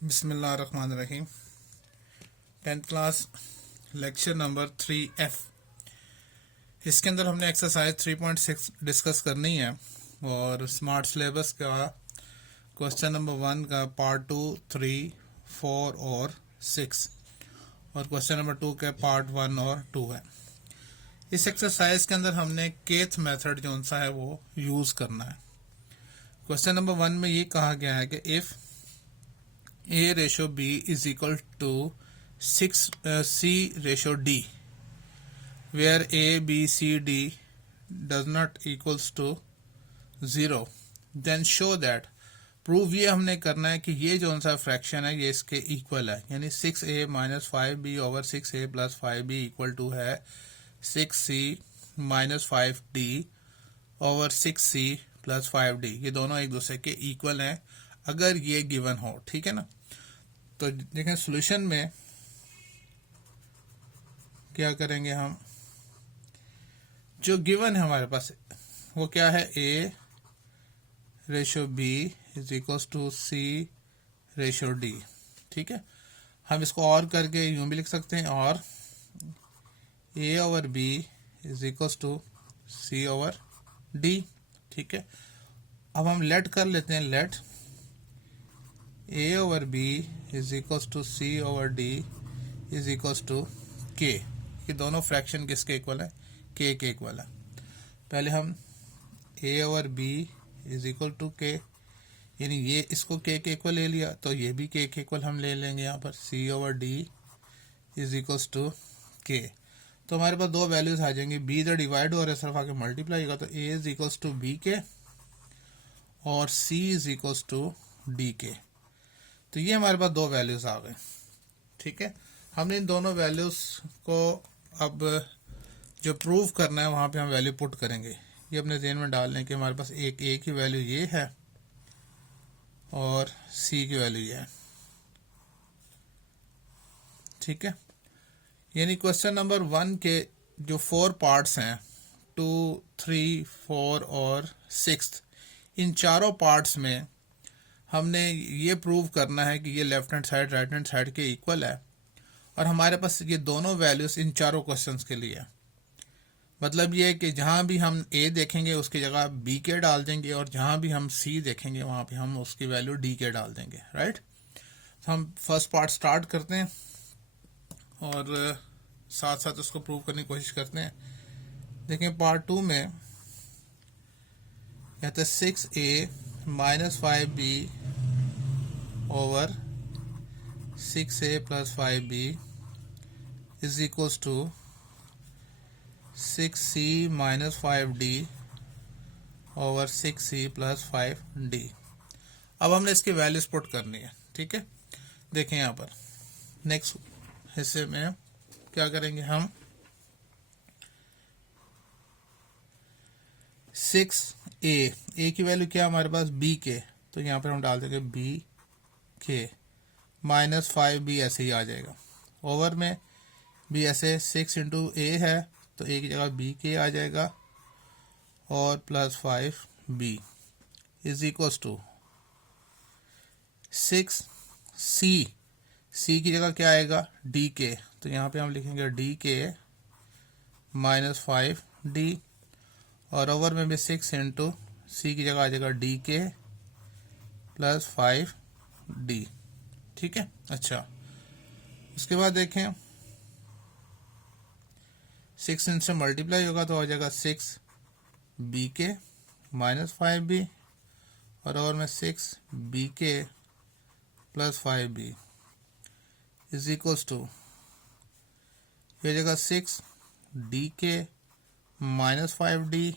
बिस्मिल्लाहिर्रहमानिर्रहीम। 10th class lecture number 3F। इसके अंदर हमने एक्सरसाइज 3.6 डिस्कस करनी है और स्मार्ट सिलेबस का क्वेश्चन नंबर 1 का पार्ट 2, 3, 4 और 6 और क्वेश्चन नंबर 2 के पार्ट 1 और 2 है। इस एक्सरसाइज के अंदर हमने केथ मेथड जो सा है वो यूज़ करना है। क्वेश्चन नंबर 1 में ये कहा गया है कि if A ratio B is equal to 6 C ratio D, where A, B, C, D does not equals to 0, then show that prove ये हमने करना है कि ये जो सा फ्रैक्शन है ये इसके इक्वल है, यानी 6A minus 5B over 6A plus 5B equal to है 6C minus 5D over 6C plus 5D। ये दोनों एक दूसरे के इक्वल हैं अगर ये गिवन हो, ठीक है ना। तो देखें सॉल्यूशन में क्या करेंगे हम, जो गिवन है हमारे पास वो क्या है, A ratio B is equals to C ratio D, ठीक है। हम इसको और करके यूं भी लिख सकते हैं, और A over B is equals to C over D, ठीक है। अब हम लेट कर लेते हैं, let A over B is equals to C over D is equals to K। ये दोनों फ्रैक्शन किसके इक्वल है, K के इक्वल है। पहले हम A over B is equal to K, यानी ये इसको K के इक्वल ले लिया तो ये भी K के इक्वल हम ले लेंगे यहाँ पर, C over D is equals to K। तो हमारे पास दो वैल्यूज आ जाएंगी, B इधर डिवाइड हो रहा है, सिर्फ आके मल्टीप्लाई होगा, तो A is equals to B के और C is equals to D के। तो ये हमारे पास दो वैल्यूज आ गए, ठीक है। हमने इन दोनों वैल्यूज को अब जो प्रूव करना है वहां पे हम वैल्यू पुट करेंगे। ये अपने ज़हन में डाल लें कि हमारे पास एक A की वैल्यू ये है और C की वैल्यू ये है, ठीक है। यानी क्वेश्चन नंबर 1 के जो 4 पार्ट्स हैं, 2, 3, 4 और 6, इन चारों पार्ट्स में हमने ये प्रूव करना है कि ये left hand side right hand side के इक्वल है, और हमारे पास ये दोनों वैल्यूज इन चारों क्वेश्चंस के लिए है। मतलब ये है कि जहां भी हम A देखेंगे उसकी जगह B के डाल देंगे, और जहां भी हम C देखेंगे वहां पे हम उसकी वैल्यू D के डाल देंगे, राइट। तो हम फर्स्ट पार्ट स्टार्ट करते हैं और साथ साथ उसको प्रूव करने की कोशिश करते हैं। देखें पार्ट 2 में कहते हैं 6A minus 5B over 6A plus 5B is equals to 6C minus 5D over 6C plus 5D। अब हमने इसकी वैल्यूज पुट करनी है, ठीक है। देखें यहाँ पर नेक्स्ट हिस्से में क्या करेंगे हम, 6A की वैल्यू क्या हमारे पास B के, तो यहाँ पर हम डाल देंगे B के माइनस 5B ऐसे ही आ जाएगा, ओवर में भी ऐसे 6 इंटू A है तो A की जगह B के आ जाएगा और plus 5B is equals to 6C की जगह क्या आएगा, D के, तो यहाँ पे हम लिखेंगे D के माइनस 5D, और ओवर में भी 6 इंटू C की जगह आ जाएगा D के प्लस 5D, ठीक है। अच्छा, उसके बाद देखें 6 इनसे मल्टीप्लाई होगा तो हो जाएगा 6B के माइनस 5B, और ओवर में 6B के plus 5B is equals to ये जगह 6D के माइनस 5D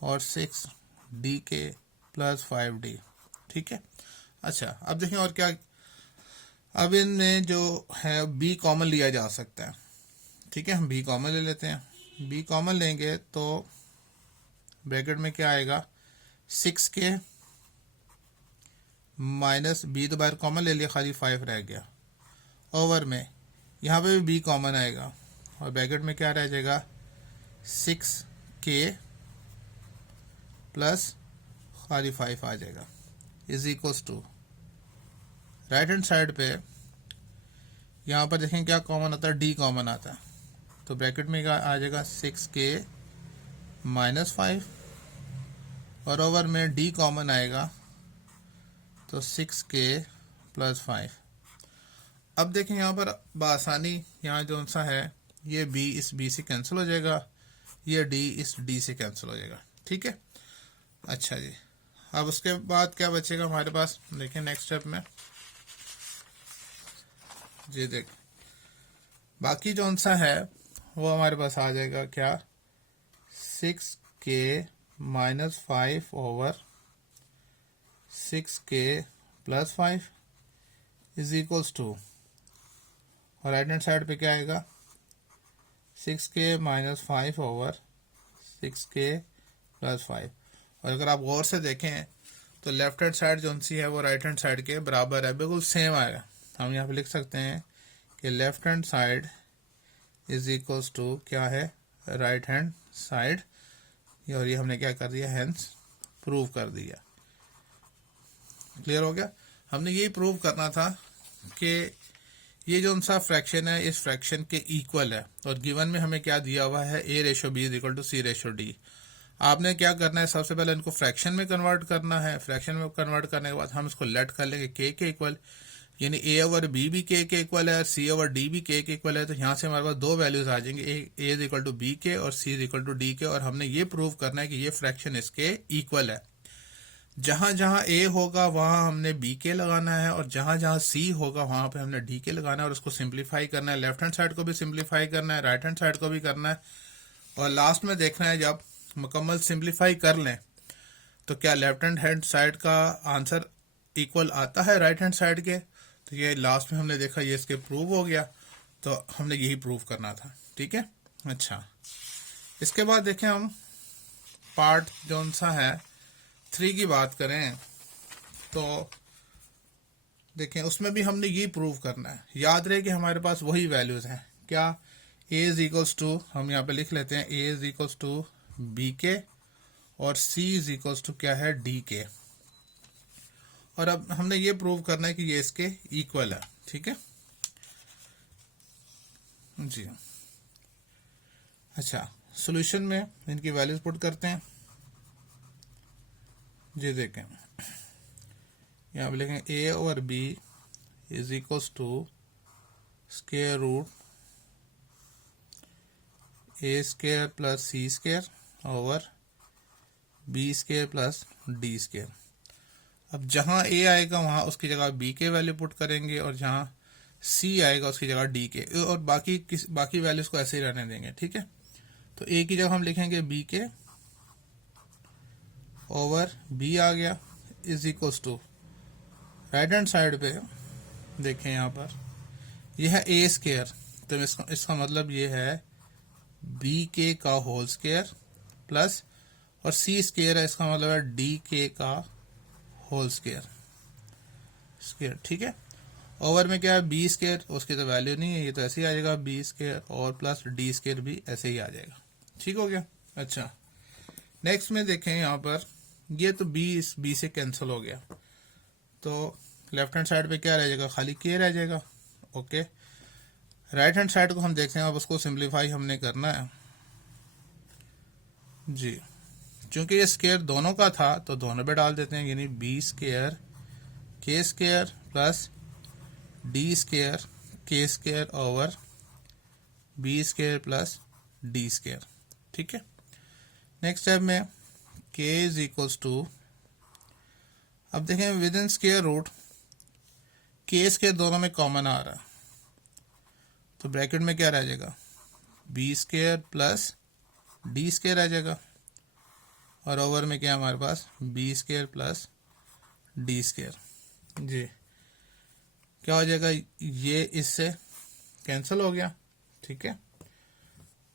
और 6D के प्लस 5D, ठीक है। अच्छा, अब देखें और क्या, अब इनमें जो है B कॉमन लिया जा सकता है, ठीक है। हम B कॉमन ले लेते हैं, B कॉमन लेंगे तो ब्रैकेट में क्या आएगा, 6 के माइनस B तो बाहर कॉमन ले लिया, खाली 5 रह गया, ओवर में यहाँ पे भी B कॉमन आएगा और ब्रैकेट में क्या रह जाएगा, 6 के प्लस खाली 5 आ जाएगा is equals to right hand side पे यहाँ पर देखें क्या कॉमन आता है, डी कॉमन आता है, तो ब्रैकेट में आ जाएगा 6k माइनस 5 और ओवर में डी कॉमन आएगा तो 6k प्लस 5। अब देखें यहाँ पर बआसानी यहाँ जो सा है ये b इस b से कैंसिल हो जाएगा, ये d इस d से कैंसिल हो जाएगा, ठीक है। अच्छा जी, अब उसके बाद क्या बचेगा हमारे पास, देखें नेक्स्ट स्टेप में जी, देख बाकी जो सा है वो हमारे पास आ जाएगा क्या, 6k minus 5 over 6k plus 5 is equals to, और राइट हैंड साइड पे क्या आएगा 6k minus 5 over 6k plus 5। और अगर आप गौर से देखें तो लेफ्ट हैंड साइड जो सी है वो राइट हैंड साइड के बराबर है, बिल्कुल सेम आएगा। हम यहाँ पे लिख सकते हैं कि left hand side is equals to क्या है, राइट हैंड साइड, और ये हमने क्या कर दिया, हेंस प्रूव कर दिया। क्लियर हो गया। हमने यही प्रूव करना था कि ये जो सा फ्रैक्शन है इस फ्रैक्शन के इक्वल है, और गिवन में हमें क्या दिया हुआ है, a ratio b is equal to c ratio d। आपने क्या करना है, सबसे पहले इनको फ्रैक्शन में कन्वर्ट करना है। फ्रैक्शन में कन्वर्ट करने के बाद हम इसको लेट कर लेंगे k के इक्वल, यानी a ओवर b भी k के इक्वल है और c ओवर d भी k के इक्वल है। तो यहाँ से हमारे पास दो वैल्यूज आ जाएंगे, a is equal to b के और c is equal to d K, और हमने ये प्रूव करना है कि ये फ्रैक्शन इसके इक्वल है। जहां जहां a होगा वहां हमने bk लगाना है, और जहां जहां c होगा वहां पे हमने dk लगाना है, और उसको सिंप्लीफाई करना है। लेफ्ट हैंड साइड को भी सिंप्लीफाई करना है, राइट हैंड साइड को भी करना है, और लास्ट में देखना है जब मुकम्मल सिंप्लीफाई कर लें तो क्या लेफ्ट हैंड साइड का आंसर इक्वल आता है राइट हैंड साइड के। तो ये लास्ट में हमने देखा ये इसके प्रूव हो गया, तो हमने यही प्रूव करना था, ठीक है। अच्छा, इसके बाद देखें हम पार्ट जो सा है 3 की बात करें तो देखें उसमें भी हमने ये प्रूव करना है। याद रहे कि हमारे पास वही वैल्यूज हैं, क्या, a इज इक्वल्स टू, हम यहाँ पे लिख लेते हैं a is equals to B K और c इज इक्वल्स टू क्या है, डी के। और अब हमने ये प्रूव करना है कि ये इसके इक्वल है, ठीक है जी। अच्छा, सॉल्यूशन में इनकी वैल्यूज पुट करते हैं जी। देखें यहाँ पे लिखें a over b is equals to square root a square plus c square over b square plus d square. अब जहां a आएगा वहां उसकी जगह b के वैल्यू पुट करेंगे, और जहां c आएगा उसकी जगह d के, और बाकी वैल्यूज को ऐसे ही रहने देंगे, ठीक है। तो a की जगह हम लिखेंगे b के ओवर b आ गया is equals to, right hand side पे देखें यहाँ पर यह है a स्क्वायर, तो इसका मतलब ये है बी के का होल स्क्वायर प्लस, और c स्क्वायर है इसका मतलब है डी के का होल स्क्वायर, ठीक है। ओवर में क्या है बी स्क्वायर, उसकी तो वैल्यू नहीं है, ये तो ऐसे ही आ जाएगा बी स्क्वायर, और प्लस डी स्क्वायर भी ऐसे ही आ जाएगा, ठीक हो गया। अच्छा, नेक्स्ट में देखें यहाँ पर ये तो b इस b से कैंसिल हो गया, तो लेफ्ट हैंड साइड पे क्या रह जाएगा, खाली k रह जाएगा, ओके। राइट हैंड साइड को हम देखते हैं, अब उसको सिंप्लीफाई हमने करना है जी। चूंकि ये स्क्वायर दोनों का था तो दोनों पे डाल देते हैं, यानी B square K square plus D square K square over B square plus D square, ठीक है। नेक्स्ट स्टेप में k इज इक्वल्स टू, अब देखें within square root K square दोनों में कॉमन आ रहा है, तो ब्रैकेट में क्या रह जाएगा, B square plus D square आ जाएगा, और ओवर में क्या हमारे पास B square plus D square जी। क्या हो जाएगा, ये इससे कैंसिल हो गया, ठीक है।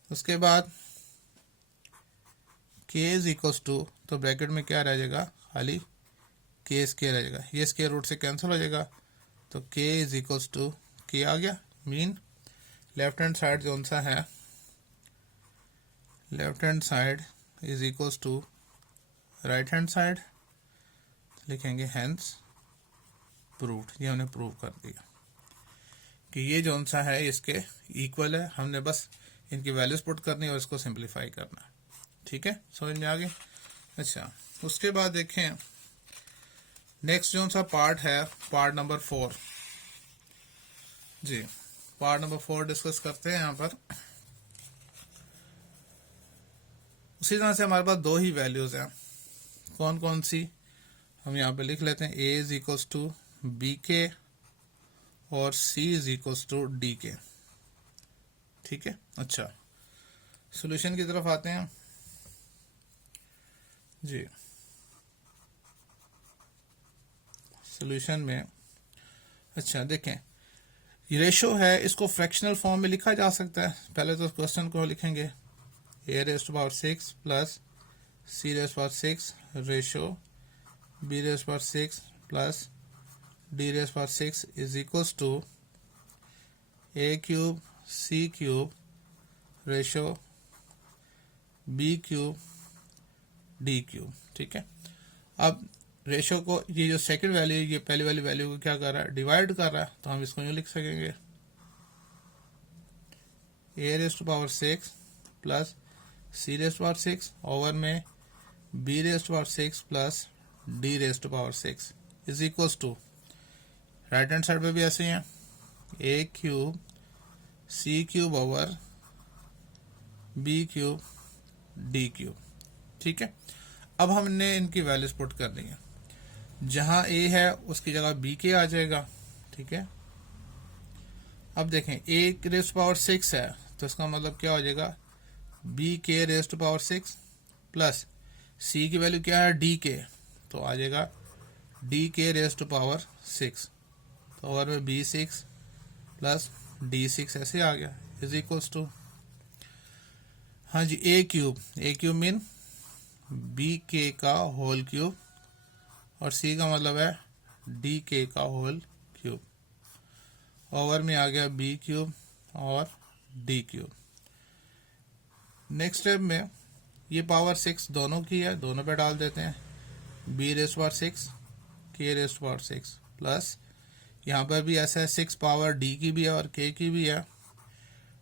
उसके बाद k इज इक्वल्स टू, तो ब्रैकेट में क्या रह जाएगा, खाली k स्क्वायर रह जाएगा, ये स्क्वायर रूट से कैंसिल हो जाएगा, तो k is equals to k आ गया। मीन लेफ्ट हैंड साइड जो सा है, left hand side is equals to right hand side, लिखेंगे हेंस प्रूव्ड, ये हमने प्रूव कर दिया कि ये जौन सा है इसके इक्वल है। हमने बस इनकी वैल्यूज पुट करनी है और इसको सिंप्लीफाई करना है। ठीक है, समझ में आ गई। अच्छा, उसके बाद देखें नेक्स्ट जौन सा पार्ट है, पार्ट नंबर 4। जी, पार्ट नंबर 4 डिस्कस करते हैं। यहाँ पर उसी तरह से हमारे पास दो ही वैल्यूज हैं। कौन कौन सी, हम यहाँ पे लिख लेते हैं। a is equals to B K और c is equals to D K. ठीक है, अच्छा सॉल्यूशन की तरफ आते हैं जी। सॉल्यूशन में अच्छा देखें, रेशो है, इसको फ्रैक्शनल फॉर्म में लिखा जा सकता है। पहले तो क्वेश्चन को लिखेंगे a raise to power 6 plus c raise to power 6 ratio b raise to power 6 plus d raise to power 6 is equals to a cube c cube ratio b cube d cube. ठीक है, अब ratio को, ये जो second value है, ये पहली वाली वैल्यू को क्या कर रहा है, डिवाइड कर रहा है। तो हम इसको यूँ लिख सकेंगे a raise to power 6 plus c raise to power 6 over में b raise to power 6 plus d raise to power 6 is equals to, right hand side पे भी ऐसे ही है, a cube c cube over b cube d cube. ठीक है, अब हमने इनकी वैल्यूज पुट करनी है। जहां a है उसकी जगह b के आ जाएगा। ठीक है, अब देखें a रेज़ टू पावर 6 है तो इसका मतलब क्या हो जाएगा, b K raise to power 6 plus c की वैल्यू क्या है, d के, तो आ जाएगा d के रेज़ टू पावर 6, तो ओवर में b6 प्लस d6 ऐसे आ गया इज इक्वल्स टू, हाँ जी, a cube mean B K का होल क्यूब और c का मतलब है डी के का होल क्यूब, ओवर में आ गया b क्यूब और d क्यूब। नेक्स्ट स्टेप में ये पावर 6 दोनों की है, दोनों पे डाल देते हैं, b raise to power 6 k raise to power 6 plus यहाँ पर भी ऐसा है 6 पावर d की भी है और k की भी है,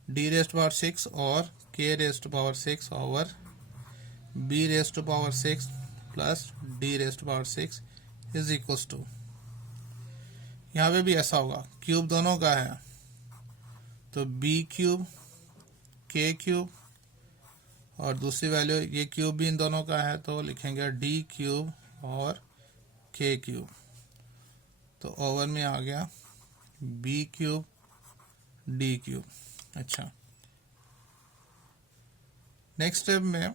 d रेज़ टू पावर 6 और k raise to power 6 over b raise to power 6 plus d raise to power 6 is equals to, यहाँ पे भी ऐसा होगा, क्यूब दोनों का है तो b क्यूब k क्यूब और दूसरी वैल्यू ये क्यूब भी इन दोनों का है तो लिखेंगे d क्यूब और k क्यूब, तो ओवर में आ गया b क्यूब d क्यूब। अच्छा, नेक्स्ट स्टेप में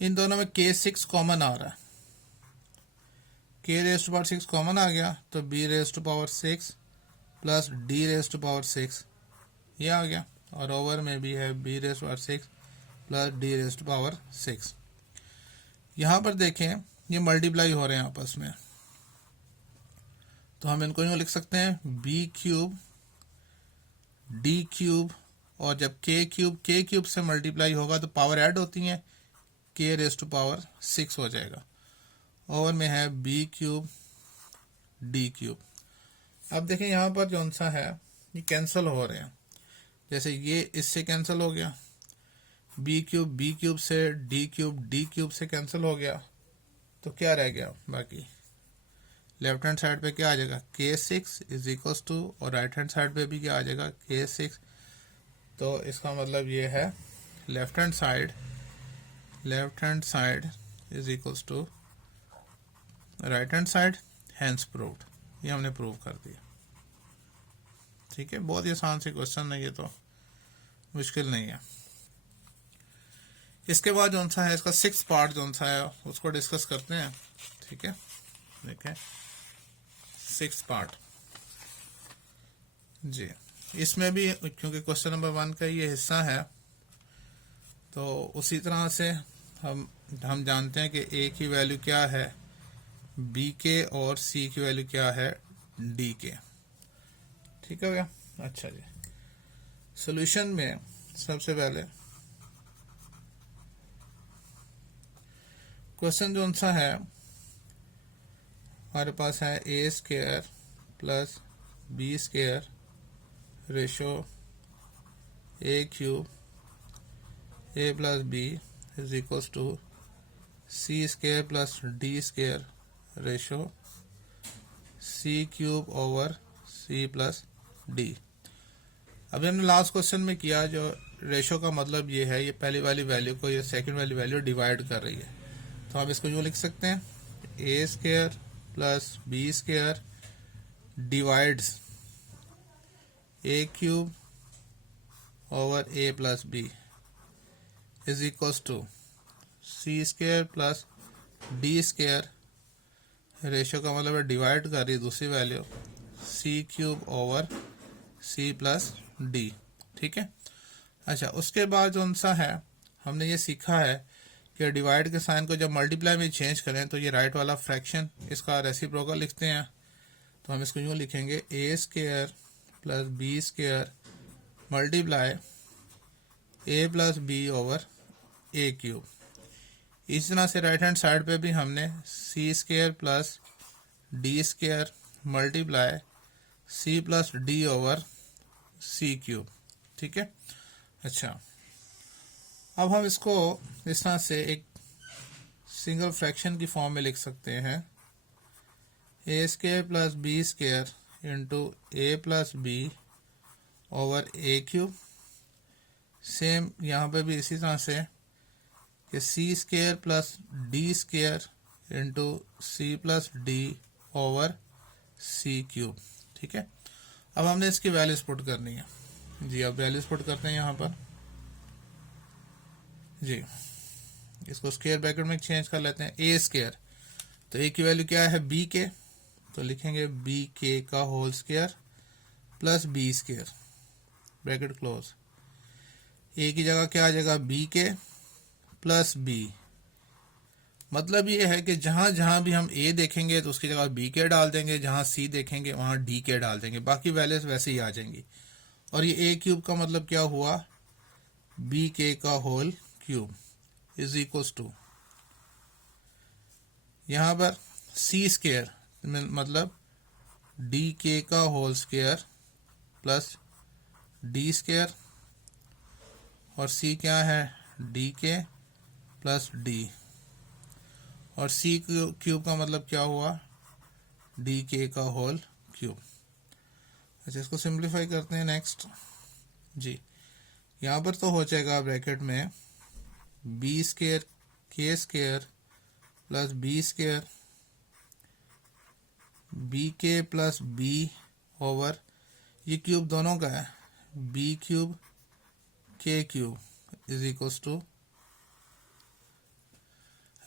इन दोनों में k6 कॉमन आ रहा है, k raise to power 6 common आ गया तो b raise to power 6 plus d raise to power 6 ये आ गया, और ओवर में भी है b raise to power 6 plus d raise to power 6। यहाँ पर देखें ये मल्टीप्लाई हो रहे हैं आपस में, तो हम इनको यूँ लिख सकते हैं b क्यूब d क्यूब, और जब k क्यूब से मल्टीप्लाई होगा तो पावर ऐड होती हैं, k रेज़ टू पावर 6 हो जाएगा, ओवर में है b क्यूब d क्यूब। अब देखें यहाँ पर जौन सा है ये कैंसिल हो रहे हैं, जैसे ये इससे कैंसिल हो गया, b क्यूब से d क्यूब से कैंसिल हो गया, तो क्या रह गया बाकी, लेफ्ट हैंड साइड पे क्या आ जाएगा, k6 इज इक्वल्स टू, और राइट हैंड साइड पे भी क्या आ जाएगा, k6। तो इसका मतलब ये है left hand side is equals to right hand side, hence proved, ये हमने प्रूव कर दिया। ठीक है, बहुत ही आसान सी क्वेश्चन है, ये तो मुश्किल नहीं है। इसके बाद जौन सा है इसका 6th पार्ट जौन सा है उसको डिस्कस करते हैं। ठीक है, देखें 6th पार्ट जी, इसमें भी क्योंकि क्वेश्चन नंबर 1 का ये हिस्सा है तो उसी तरह से हम जानते हैं कि a की वैल्यू क्या है, b के, और c की वैल्यू क्या है, d के। ठीक है भैया। अच्छा जी, सॉल्यूशन में सबसे पहले क्वेश्चन जो सा है हमारे पास है A square plus B square ratio A cube A plus B is equals to C square plus D square ratio C cube over C plus D. अभी हमने लास्ट क्वेश्चन में किया, जो रेशो का मतलब ये है, ये पहली वाली वैल्यू को ये सेकंड वाली वैल्यू डिवाइड कर रही है, तो हम इसको जो लिख सकते हैं A square plus B square divides A cube over A plus B is equals to C square plus D square, ratio का मतलब है डिवाइड कर रही है दूसरी value C cube over C plus D. ठीक है। अच्छा, उसके बाद जो सा है हमने ये सीखा है कि डिवाइड के साइन को जब मल्टीप्लाई में चेंज करें तो ये राइट वाला फ्रैक्शन इसका रेसिप्रोकल लिखते हैं, तो हम इसको यूँ लिखेंगे A square plus B square multiply A plus B over A cube. इस तरह से राइट हैंड साइड पे भी हमने C square plus D square multiply C plus D over C cube. ठीक है। अच्छा, अब हम इसको इस तरह से एक सिंगल फ्रैक्शन की फॉर्म में लिख सकते हैं A square plus B square into A plus B over A cube. Same यहाँ पे भी इसी तरह से कि C square plus D square into C plus D over C cube. ठीक है। अब हमने इसकी वैल्यूज पुट करनी है जी। अब वैल्यूज पुट करते हैं यहाँ पर जी। इसको स्क्वायर ब्रैकेट में चेंज कर लेते हैं। ए स्क्वायर, तो ए की वैल्यू क्या है बी के, तो लिखेंगे बी के का whole square plus B square bracket close. A की जगह क्या आ जाएगा बी के प्लस बी। मतलब ये है कि जहां जहां भी हम ए देखेंगे तो उसकी जगह बी के डाल देंगे, जहां सी देखेंगे वहां डी के डाल देंगे, बाकी वैल्यूज वैसे ही आ जाएंगी। और ये ए क्यूब का मतलब क्या हुआ बी के का whole cube is equals to यहाँ पर सी स्क्वायर मतलब डी के का whole square plus D square, और सी क्या है डी के प्लस डी, और सी क्यूब का मतलब क्या हुआ डी के का होल क्यूब। अच्छा, इसको सिंप्लीफाई करते हैं नेक्स्ट जी। यहाँ पर तो हो जाएगा ब्रैकेट में B square K square plus B square B K plus B over ये क्यूब दोनों का है B cube K cube is equals to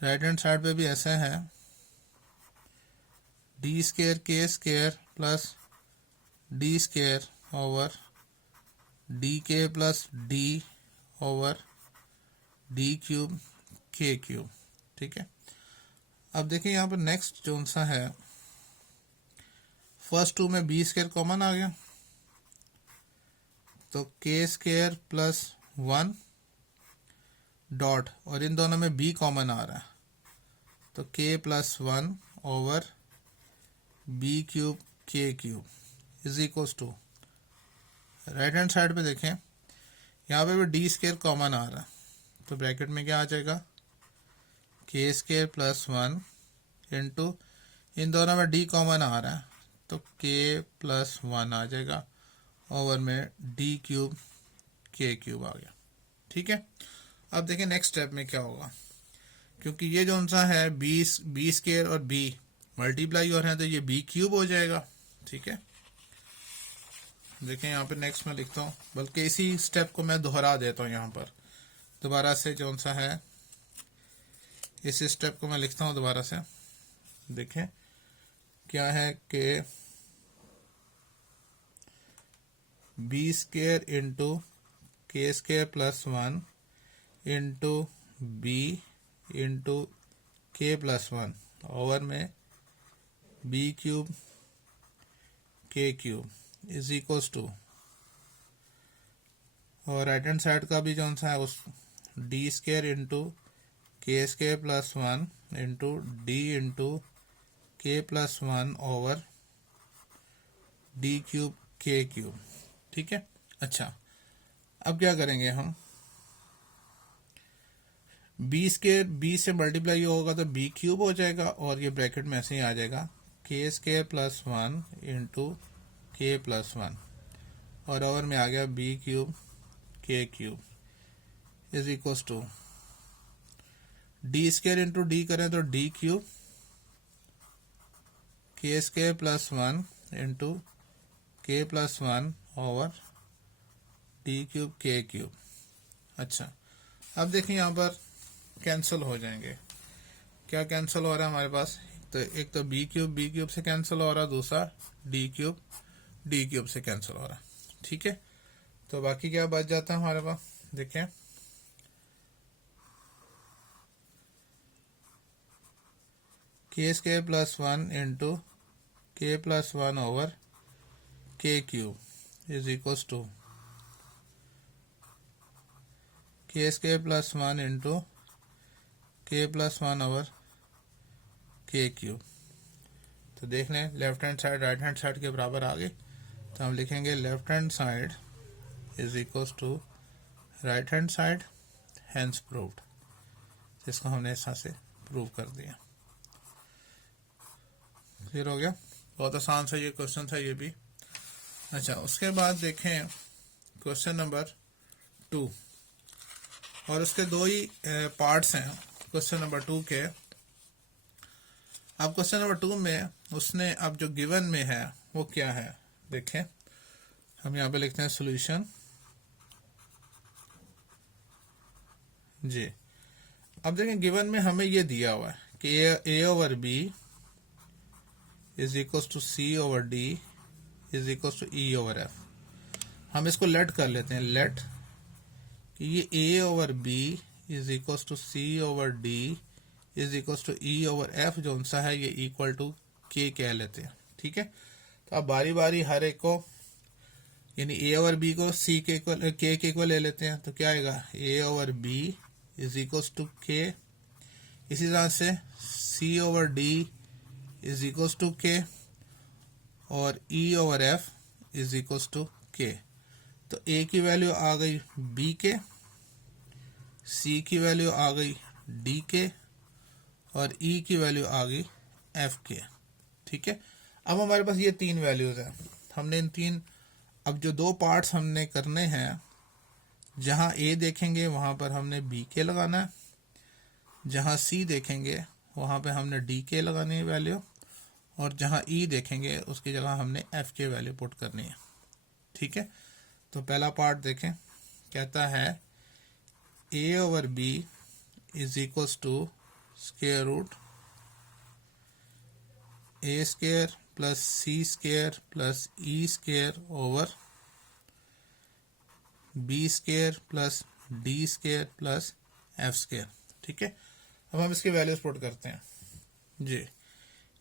right hand side पे भी ऐसा है D square K square plus D square over D K plus D over D cube K cube. ठीक है। अब देखिए यहाँ पर नेक्स्ट जो सा है फर्स्ट टू में बी स्क्वायर कॉमन आ गया, तो के स्क्वायर प्लस 1 डॉट, और इन दोनों में बी कॉमन आ रहा है तो K plus 1 over B cube K cube is equals to right hand side पे देखें यहाँ पे भी डी स्क्वायर कॉमन आ रहा है, तो ब्रैकेट में क्या आ जाएगा के स्क्वायर प्लस 1 इंटू इन दोनों में डी कॉमन आ रहा है तो के प्लस 1 आ जाएगा ओवर में डी क्यूब के क्यूब आ गया। ठीक है। अब देखें नेक्स्ट स्टेप में क्या होगा, क्योंकि ये जो सा है बी स्क्वायर और बी मल्टीप्लाई हो रहे हैं तो ये बी क्यूब हो जाएगा। ठीक है। देखें यहाँ पे नेक्स्ट में लिखता हूँ, बल्कि इसी स्टेप को मैं दोहरा देता हूँ यहाँ पर दोबारा से जो सा है इस स्टेप को मैं लिखता हूँ दोबारा से। देखें क्या है कि B square into K square plus 1 into B into K plus 1 over में B cube K cube is equals to, और राइट हैंड साइड का भी जो सा है उस D square into K square plus 1 into D into k+1 over D cube K cube. ठीक है। अच्छा, अब क्या करेंगे हम, बी स्केयर बी से मल्टीप्लाई होगा तो बी क्यूब हो जाएगा, और ये ब्रैकेट में ऐसे ही आ जाएगा k²+1 इंटू k+1, और ओवर में आ गया B cube K cube is equal to D square into D करें तो D cube k²+1 into k+1 over D cube K cube. अच्छा, अब देखिए यहाँ पर कैंसिल हो जाएंगे। क्या कैंसिल हो रहा है हमारे पास, तो एक तो बी क्यूब से कैंसिल हो रहा है, दूसरा डी क्यूब से कैंसिल हो रहा है। ठीक है, तो बाकी क्या बच जाता है हमारे पास, देखें k²+1 into k+1 over K cube is equal to k²+1 into k+1 over K cube. तो देख लें, left hand side right hand side के बराबर आ गए, तो हम लिखेंगे left hand side is equal to right hand side, hence proved. जिसको हमने इस तरह से प्रूव कर दिया। क्लियर हो गया, बहुत आसान सा ये क्वेश्चन था ये भी। अच्छा, उसके बाद देखें क्वेश्चन नंबर 2, और उसके दो ही पार्ट्स हैं क्वेश्चन नंबर 2 के। अब क्वेश्चन नंबर 2 में उसने अब जो गिवन में है वो क्या है, देखें हम यहाँ पे लिखते हैं सॉल्यूशन जी। अब देखें गिवन में हमें ये दिया हुआ है कि a over b is equal to c over d is equal to e over f। हम इसको लेट कर लेते हैं, लेट कि ये a over b is equal to c over d is equal to e over f जो सा है ये इक्वल टू k कह लेते हैं। ठीक है, तो अब बारी बारी हर एक को, यानी a ओवर b को c के इक्वल k के इक्वल ले लेते हैं, तो क्या आएगा a over b is equal to k। इसी तरह से c over d is equal to k, और e over f is equal to k। तो a की वैल्यू आ गई b के, c की वैल्यू आ गई d के, और e की वैल्यू आ गई f के। ठीक है, अब हमारे पास ये तीन वैल्यूज हैं। हमने इन तीन, अब जो दो पार्ट्स हमने करने हैं, जहां a देखेंगे वहां पर हमने b के लगाना है, जहां c देखेंगे वहां पे हमने d के लगानी है वैल्यू, और जहां e देखेंगे उसकी जगह हमने f के वैल्यू पुट करनी है। ठीक है, तो पहला पार्ट देखें, कहता है a over b is equal to square root a square plus c square plus e square over b square plus d square plus f square. ठीक है, अब हम इसकी वैल्यूज पुट करते हैं जी।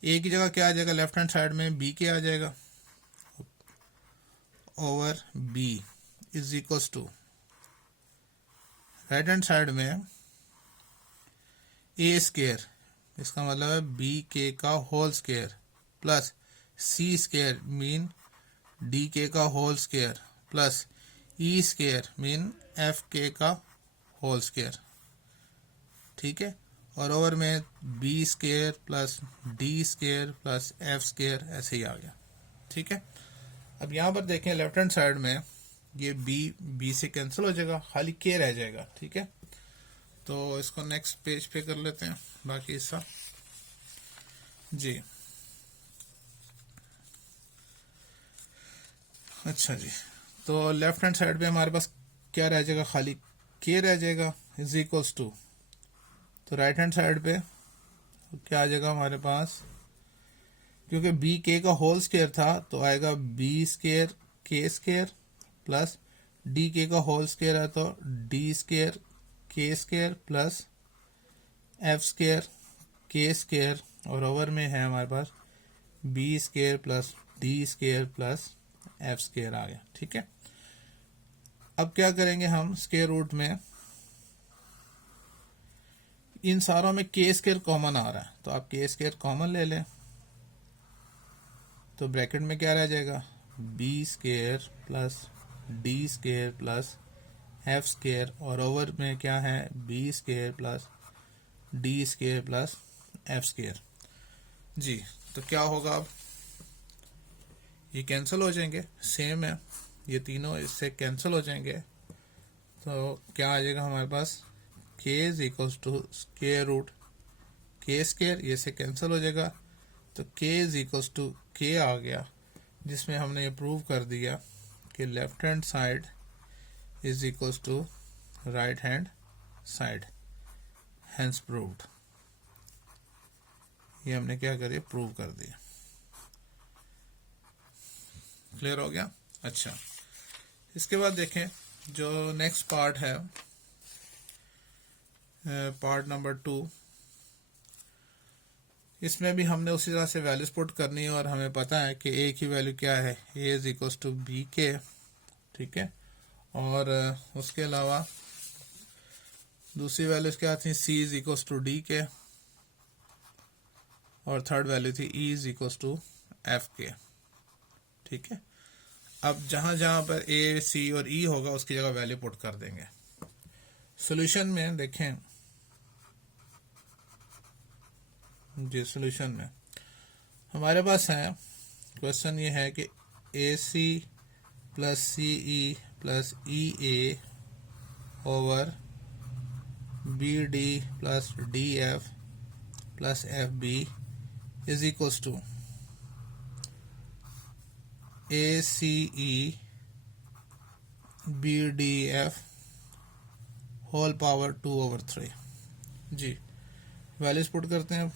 a की जगह क्या आ जाएगा, लेफ्ट हैंड साइड में b के आ जाएगा over b is equal to right hand side में a स्क्वायर, इसका मतलब है b के का whole square plus c square mean d K का whole square plus e square mean f K का होल स्क्वायर। ठीक है, और ओवर में b square plus d square plus f square ऐसे ही आ गया। ठीक है, अब यहाँ पर देखें लेफ्ट हैंड साइड में ये b से कैंसिल हो जाएगा, खाली k रह जाएगा। ठीक है, तो इसको नेक्स्ट पेज पे कर लेते हैं बाकी हिस्सा जी। अच्छा जी, तो लेफ्ट हैंड साइड पे हमारे पास क्या रह जाएगा, खाली k रह जाएगा इज इक्वल्स टू, तो राइट हैंड साइड पे क्या आ जाएगा हमारे पास, क्योंकि b k का होल स्क्वायर था तो आएगा b square k square plus d k का होल स्क्वायर है तो d square k square plus f square k square, और ओवर में है हमारे पास b square plus d square plus f square आ गया। ठीक है, अब क्या करेंगे हम, स्क्वायर रूट में इन सारों में k स्क्वायर कॉमन आ रहा है, तो आप k स्क्वायर कॉमन ले लें, तो ब्रैकेट में क्या रह जाएगा, B square plus D square plus F square, और ओवर में क्या है, B square plus D square plus F square. जी, तो क्या होगा, अब ये कैंसिल हो जाएंगे, सेम है, ये तीनों इससे कैंसिल हो जाएंगे। तो क्या आ जाएगा हमारे पास, K is equals to square root K square, ये से कैंसिल हो जाएगा। तो के इज इक्वल्स टू के आ गया, जिसमें हमने ये प्रूव कर दिया कि left hand side is equals to right hand side, hence proved. ये हमने क्या करिए, प्रूव कर दिया। क्लियर हो गया। अच्छा, इसके बाद देखें जो नेक्स्ट पार्ट है, पार्ट नंबर 2। इसमें भी हमने उसी तरह से वैल्यूज पुट करनी है, और हमें पता है कि ए की वैल्यू क्या है, ए इज इक्वल्स टू बी के, ठीक है। और उसके अलावा दूसरी वैल्यूज क्या थी, C is equals to D K, और थर्ड वैल्यू थी E is equals to F K, ठीक है। अब जहां जहां पर ए सी और ई होगा उसकी जगह वैल्यू पुट कर देंगे। सॉल्यूशन में देखें, जी सॉल्यूशन में हमारे पास है, क्वेश्चन ये है कि A C plus C E plus E A over B D plus D F plus F B is equals to A C E B D F whole power 2/3। जी, वैल्यूज पुट करते हैं।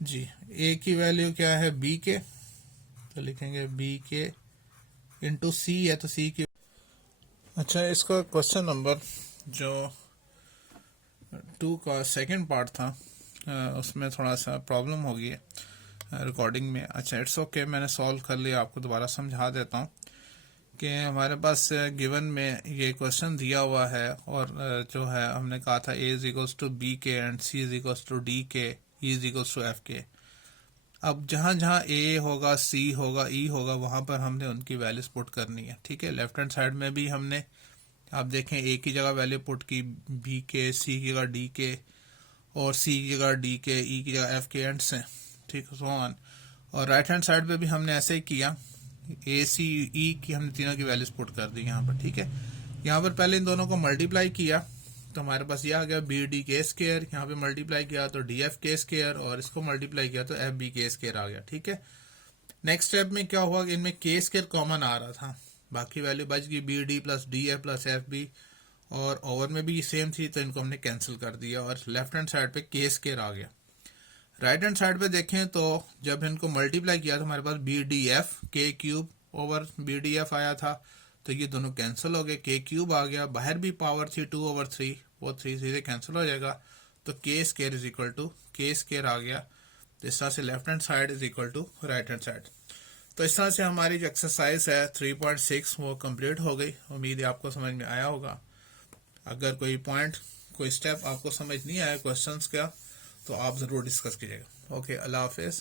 जी, ए की value क्या है, B के, तो लिखेंगे B के इंटू सी है, तो सी की। अच्छा, इसका क्वेश्चन नंबर जो 2 का सेकंड पार्ट था, उसमें थोड़ा सा प्रॉब्लम हो गई है रिकॉर्डिंग में। अच्छा, इट्स ओके, मैंने सॉल्व कर लिया, आपको दोबारा समझा देता हूँ कि हमारे पास गिवन में ये क्वेश्चन दिया हुआ है, और जो है हमने कहा था A is equals to B K and C is equals to D K, E is equals to F K. अब जहां जहां ए होगा, सी होगा, ई होगा, वहां पर हमने उनकी वैल्यूज पुट करनी है, ठीक है। लेफ्ट हैंड साइड में भी हमने, आप देखें, ए की जगह वैल्यू पुट की बी के, सी की जगह डी के, और सी की जगह डी के, ई की जगह एफ के, एंड से, ठीक है, सो ऑन। और राइट हैंड साइड पे भी हमने ऐसे ही किया, ए सी ई की हमने तीनों की वैल्यूज पुट कर दी यहाँ पर, ठीक है। यहाँ पर पहले इन दोनों को मल्टीप्लाई किया, तो हमारे पास ये आ गया बी डी के स्केयर, यहाँ पे मल्टीप्लाई किया तो डी एफ के स्केयर, और इसको मल्टीप्लाई किया तो एफ बी के स्केयर आ गया, ठीक है। नेक्स्ट स्टेप में क्या हुआ कि इनमें के स्केयर कॉमन आ रहा था, बाकी वैल्यू बच गई B D plus D F plus F B, और ओवर में भी सेम थी, तो इनको हमने कैंसिल कर दिया, और लेफ्ट हैंड साइड पे के स्केयर आ गया। राइट हैंड साइड पे देखें तो जब इनको मल्टीप्लाई किया तो हमारे पास B D F K cube over B D F आया था, तो ये दोनों कैंसिल हो गए, के क्यूब आ गया, बाहर भी पावर थी 2/3, वो 3 सीधे कैंसिल हो जाएगा, तो K square is equal to K square आ गया। तो इस तरह से left hand side is equal to right hand side. तो इस तरह से हमारी जो एक्सरसाइज है 3.6 वो कंप्लीट हो गई। उम्मीद है आपको समझ में आया होगा। अगर कोई पॉइंट, कोई स्टेप आपको समझ नहीं आया क्वेश्चंस का, तो आप ज़रूर डिस्कस कीजिएगा। ओके, अल्लाह हाफिज़।